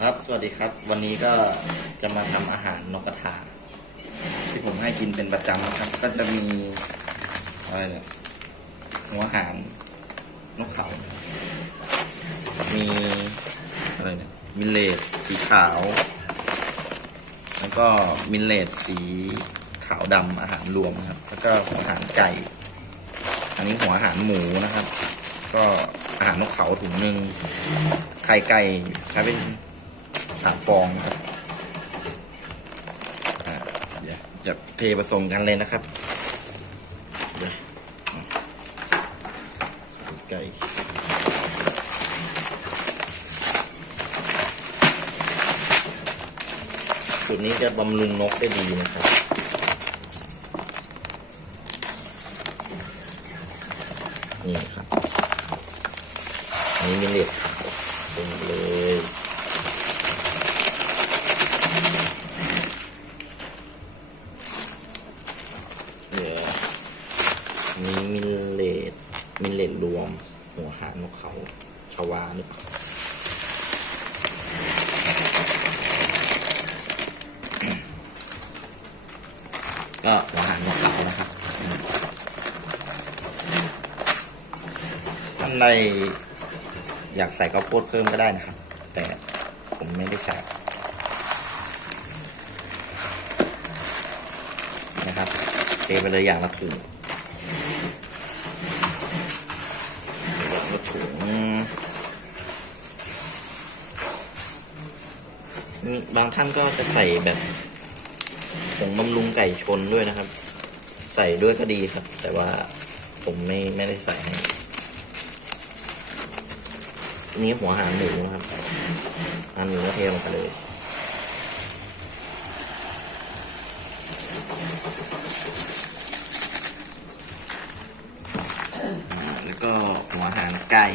ครับ สวัสดีครับ วันนี้ก็จะมาทำอาหารนกกระทา ที่ผมให้กินเป็นประจำนะครับ ก็จะมีอะไรเนี่ยหัวอาหารนกเขา มีอะไรเนี่ย มิลเลตสีขาว แล้วก็มิลเลตสีขาวดำอาหารรวมครับ แล้วก็หัวอาหารไก่ อันนี้หัวอาหารหมูนะครับ ก็อาหารนกเขาถุงหนึ่งไข่ไก่ใช้เป็น สามฟองครับเดี๋ยวจะเทผสมกันเลยนะครับเดี๋ยวไก่สูตรนี้จะบำรุงนกได้ดีนะครับนี่ครับนนี้มิลเลตลงเลย นนี้มิเลตมิลเลตรวม หัวหางนกเขาชวาหรือเปล่าก็หัวหางนกเขานะครับท่านใดอยากใส่ข้าวโพดเพิ่มก็ได้นะครับ แต่ผมไม่ได้ใส่นะครับเทไปเลยอย่างละถุงมี บางท่านก็จะใส่แบบผงบำรุงไก่ชนด้วยนะครับ ใส่ด้วยก็ดีครับ แต่ว่าผมไม่ไม่ได้ใส่ให้อันนี้หัวหางหมูนะครับหางหมูก็เทลงไปเลยแล้วก็หัวหางไก่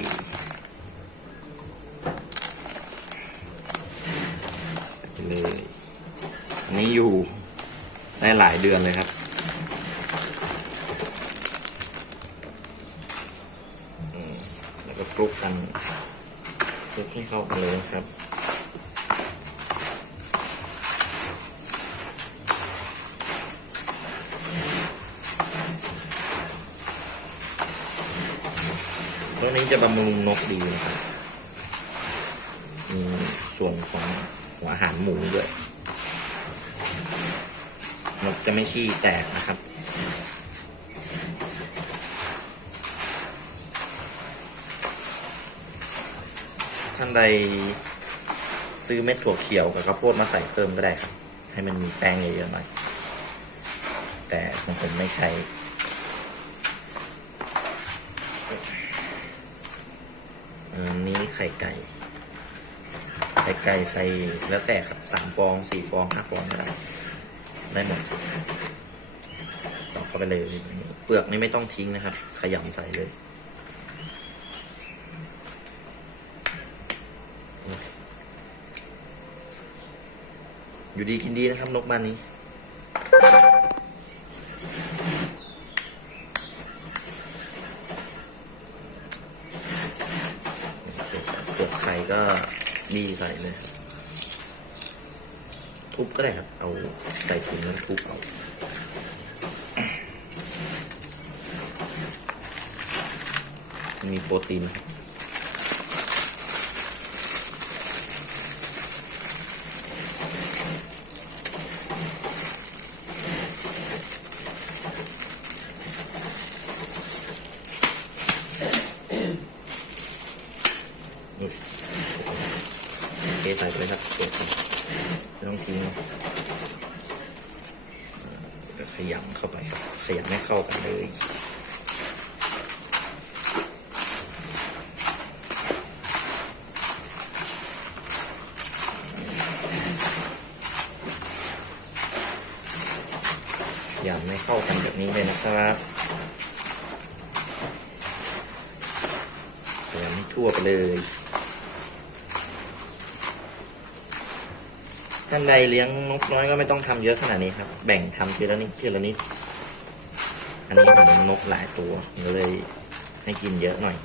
ใส่ไปเลย อันนี้อยู่ได้หลายเดือนเลยครับ แล้วก็คลุกกันคลุกให้เข้ากันเลยนะครับตัวนี้จะบำรุงนกดีนะครับมีส่วนของหัวอาหารหมูด้วย นกจะไม่ขี้แตกนะครับ ท่านใดซื้อเม็ดถั่วเขียวกับข้าวโพดมาใส่เพิ่มก็ได้ครับ ให้มันมีแป้งเยอะๆหน่อย แต่ของผมไม่ใช้อันนี้ไข่ไก่ไข่ไก่ใส่แล้วแต่ครับสามฟองสี่ฟองห้าฟองก็ได้ ได้หมดต่อกเข้าไปเลยเปลือกนี่ไม่ต้องทิ้งนะครับ ขยำใส่เลยอยู่ดีกินดีนะครับนกบ้านนี้เปลือกไข่ก็ดีใส่เลย ทุบก็ได้ครับ เอาใส่ถุงแล้วทุบเอาม,มีโปรตีนอุ๊ยใส่ไปครับเปิดไม่ ต้องทิ้งนขยำเข้าไปครับขยำให้เข้ากันเลยขยำให้เข้ากันแบบนี้เลยนะครับขยำให้ทั่วไปเลย ท่านใดเลี้ยงนกน้อยก็ไม่ต้องทำเยอะขนาดนี้ครับ แบ่งทำทีละนิดทีละนิด อันนี้ผมนกหลายตัวเลยให้กินเยอะหน่อย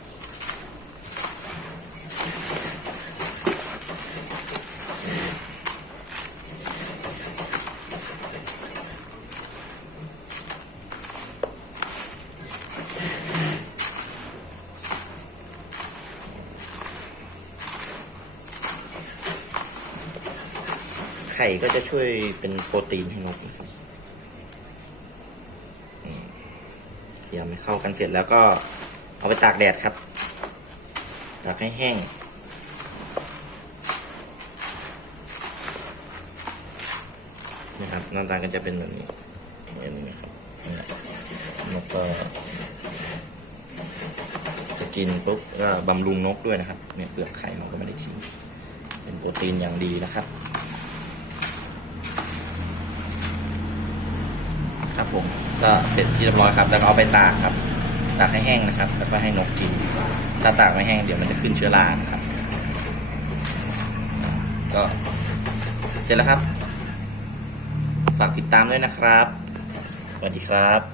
ไข่ก็จะช่วยเป็นโปรตีนให้นกนะครับอืมพยายามให้เข้ากันเสร็จแล้วก็เอาไปตากแดดครับตากให้แห้ง นะครับหน้าตาก็จะเป็นแบบนี้เห็นไหมครับเนี่ยแล้วก็จะกินปุ๊บก็บำรุงนกด้วยนะครับเนี่ยเปลือกไข่มันก็ไม่ได้ทิ้งเป็นโปรตีนอย่างดีนะครับ ครับผมก็เสร็จที่เรียบร้อยครับ แล้วก็เอาไปตากครับ ตากให้แห้งนะครับ แล้วก็ให้นกกิน ถ้าตากไม่แห้งเดี๋ยวมันจะขึ้นเชื้อรานะครับ ก็เสร็จแล้วครับ ฝากติดตามด้วยนะครับ สวัสดีครับ